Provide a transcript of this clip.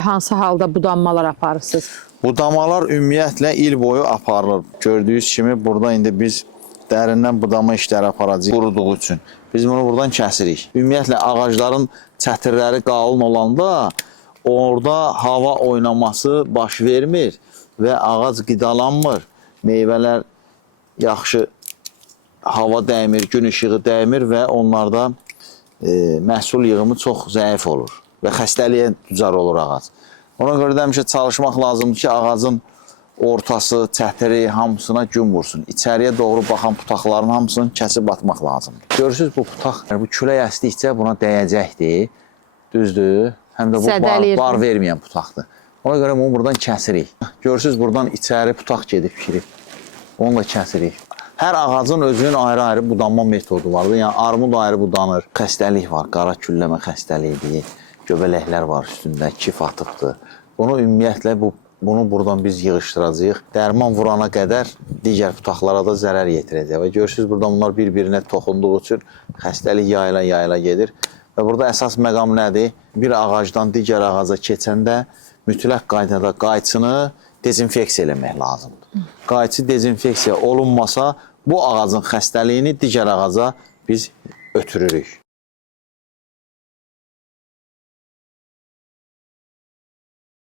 Hansı halda budanmalar aparırsınız? Budamalar ümumiyyətlə il boyu aparılır. Gördüyünüz kimi burada indi biz dərindən budama işləri aparacağıq quruduğu üçün. Biz bunu buradan kəsirik. Ümumiyyətlə ağacların çətirləri qalın olanda orada hava oynaması baş vermir və ağac qidalanmır. Meyvələr yaxşı hava dəymir, gün işığı dəymir və onlarda məhsul yığımı çox zəif olur və xəstəliyə düçar olur ağac. Ona görə də həmişə çalışmaq lazımdır ki, ağacın ortası, çətiri hamısına gün vursun. İçəriyə doğru baxan putaqların hamısını kəsib atmaq lazımdır. Görürsünüz bu putaq, bu külək əsdikcə buna dəyəcəkdir, düzdür? Həm də bu bar verməyən putaqdır. Ona görə bunu buradan kəsirik. Görürsünüz buradan içəri putaq gedib girib. Onu da kəsirik. Hər ağacın özünün ayrı-ayrı budanma metodu vardır. Yəni armud ayrı budanır. Xəstəlik var, qara külləmə xəstəliyidir. Göbələklər var üstündə, kif atıbdır. Bunu ümumiyyətlə bunu buradan biz yığışdıracağıq. Dərman vurana qədər digər putaqlara da zərər yetirəcək. Və görürsünüz burada bunlar bir-birinə toxunduğu üçün xəstəlik yayıla geçir. Və burada əsas məqam nədir? Bir ağacdan digər ağaca keçəndə mütləq qaydada qayçını dezinfeksiya eləmək lazımdır. Qayçı dezinfeksiya olunmasa bu ağacın xəstəliyini digər ağaca biz ötürürük.